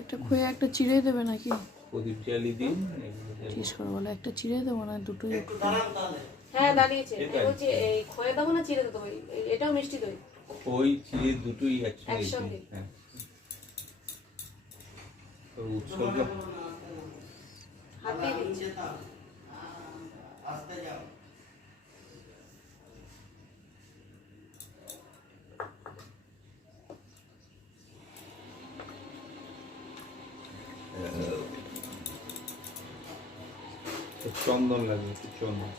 একটা খোয়া একটা চিড়ে দেবে নাকি? প্রদীপ জ্বালিয়ে দিন। জিজ্ঞেস করে বলে একটা চিড়ে দেবো না দুটোই? হ্যাঁ দাঁড়িয়েছে। বলছি এই খোয়া দেবো না চিড়ে দেবো? এটাও মিষ্টি দই। ওই চিড়ে দুটোই একসঙ্গে। হ্যাঁ। উৎসর্গ হাত দিয়ে দিচ্ছি। চন্দন লাগবে, একটু চন্দন।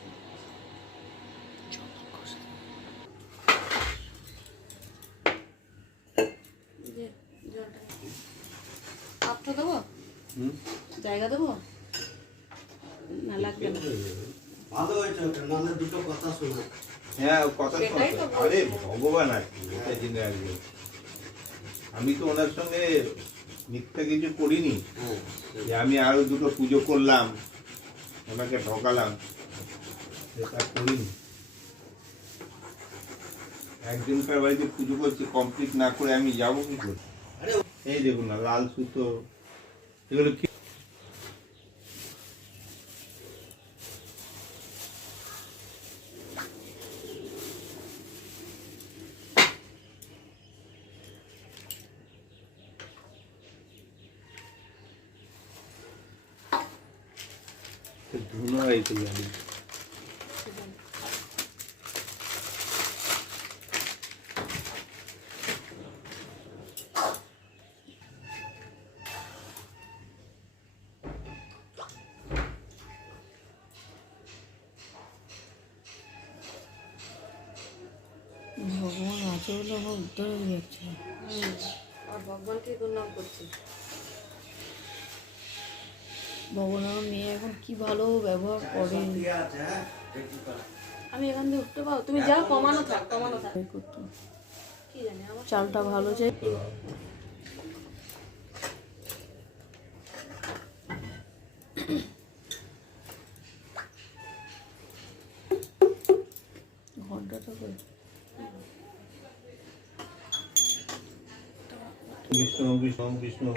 পাত্র দেবো? জায়গা দেবো না? লাগবে না। ভালো হয়েছে, নাহলে দুটো কথা শোনা। হ্যাঁ কথা সেটাই তো শোনো। আরে ভগবান আর কি, এটা জেনে রাখবে। আমি তো ওনার সঙ্গে মিথ্যা কিছু করিনি যে আমি আরো দুটো পুজো করলাম, ওনাকে ঠকালাম, সেটা করিনি। একজনকার বাড়িতে পুজো করছি, কমপ্লিট না করে আমি যাবো কি করে? এই দেখুন না, লাল সুতো, এগুলো কি? ধুনো হয়েছে জানি। ভগবান আছে বলে আমার উদ্ধার হয়ে যাচ্ছে। আর ভগবানকে দুর্নাম করছি। ভগবান আমার মেয়ে এখন কি ভালো ব্যবহার করে। আমি এখান থেকে উঠতে পারো? তুমি যাও, কমানো থাক, কমানো থাক। কি জানি আমার চালটা ভালো চাই। ঘন্টাটা করে বিষ্ণু বিষ্ণু বিষ্ণু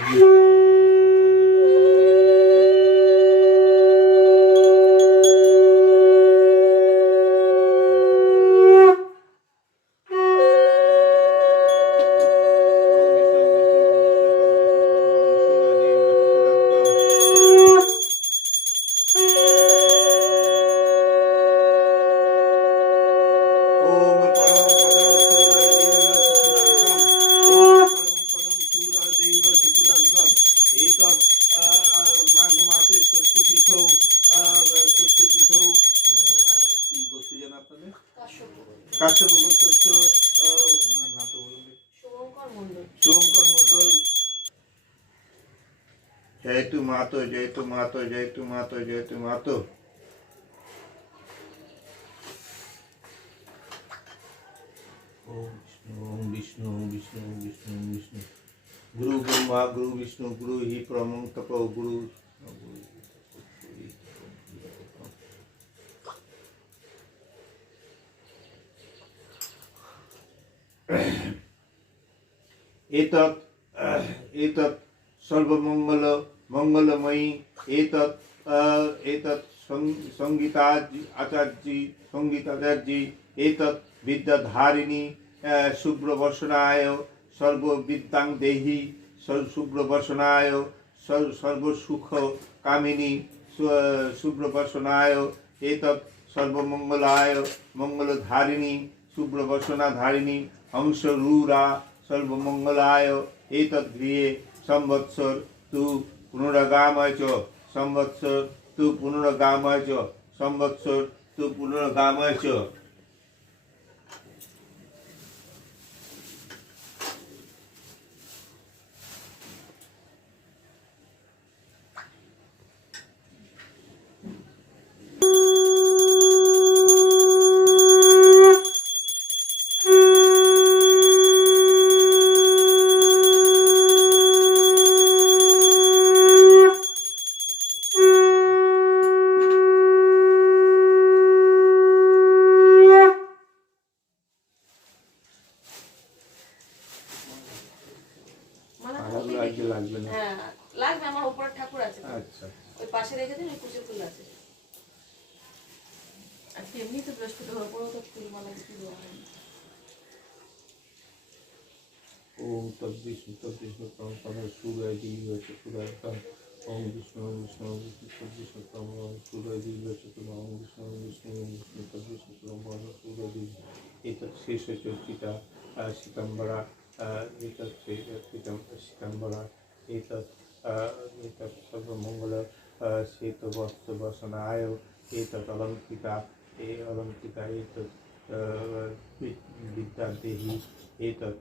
জয় তু মাতো, জয় তু মাতো, জয় তু মাতো, জয় তু মাতো। ওম বিষ্ণু বিষ্ণু বিষ্ণু বিষ্ণু। গুরু ব্রহ্মা গুরু বিষ্ণু গুরু হি পরমং তপ গুরু। एतत् एतत् सर्वमंगल मंगलमयी एतत् एतत् संगीताचार्य एतत् विद्याधारिणी शुभ्रवसनाय सर्वविद्यां देहि शुभ्रवसनाय सर्वसुख कामिनी शुभ्रवसनाय एतत् सर्वमंगलाय मंगलधारिणी शुभ्रवसनाधारिणी हंसरूरा सर्वमंगलाय एतद् गृहे संवत्सर तु पुनरगामय च संवत्सर तु पुनरगामय च संवत्सर तु पुनरगामय च। লাগবে, আমার উপরে ঠাকুর আছে তো। আচ্ছা ওই পাশে রেখে দিন, ওই কুচের ফুল আছে। আজকে এমনি তো বৃহস্পতিবার, ওপরেও তো ফুলমালা কিছু দেওয়া হয়নি। ওম তদ্বিষ্ণু তদ্বিষ্ণু তম সূর্যায় দিব্য চক্ষুরায় তম ওম বিষ্ণু বিষ্ণু বিষ্ণু তদ্বিষ্ণু তম সূর্যায় দিব্য চক্ষুরা ওম বিষ্ণু বিষ্ণু বিষ্ণু তদ্বিষ্ণু তম সূর্যায় দিব্য এতৎ শেষ চর্চিতা শীতম্বরা এতৎ শীতম্বরা এতৎ এতৎ সর্বমঙ্গল শ্বেত বস্ত্র বসনায় এতৎ অলঙ্কৃতা অলঙ্কৃতা এতৎ বিদ্যা দেহি এতৎ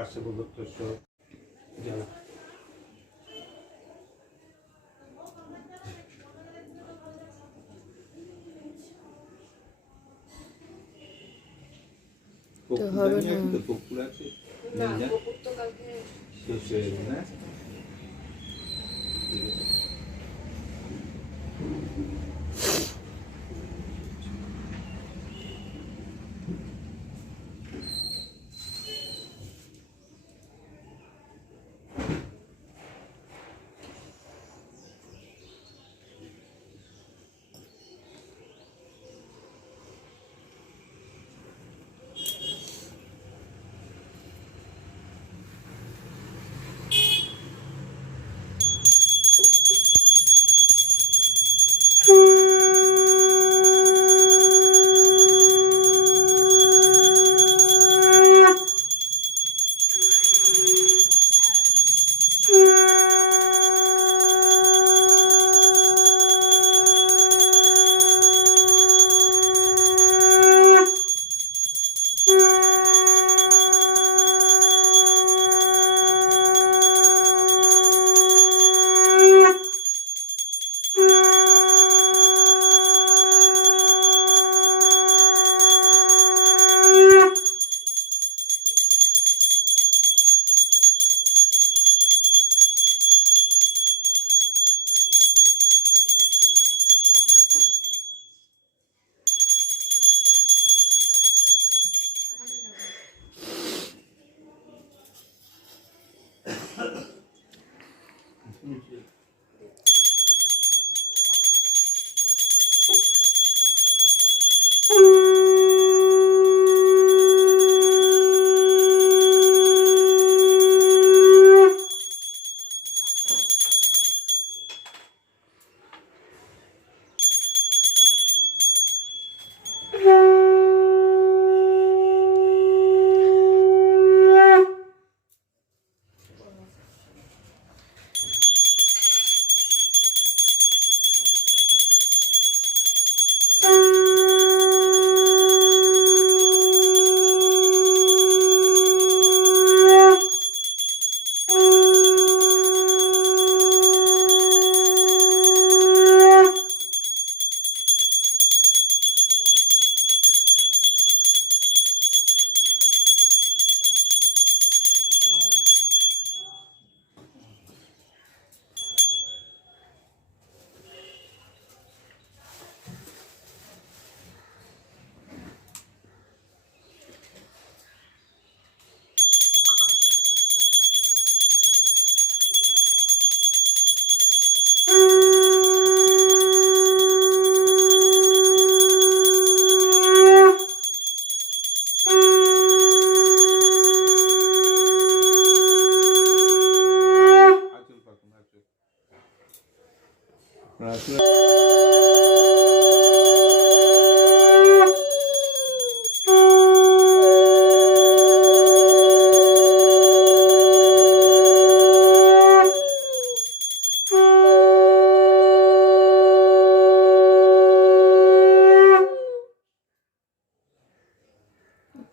আশীর্বাদস্য জলা তো হবে না। কপুর আছে না, কপুর তো কালকে শেষ হয়ে গেছে না? ঠিক আছে।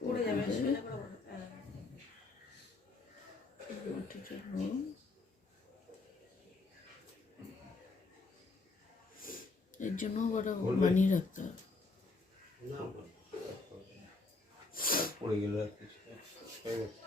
উড়ে যাবে, সোজা করে বলো। হ্যাঁ। এর জন্য ওরা বানিয়ে রাখতে হবে। না পড়ে গেল আর কিছু হয়ে গেছে।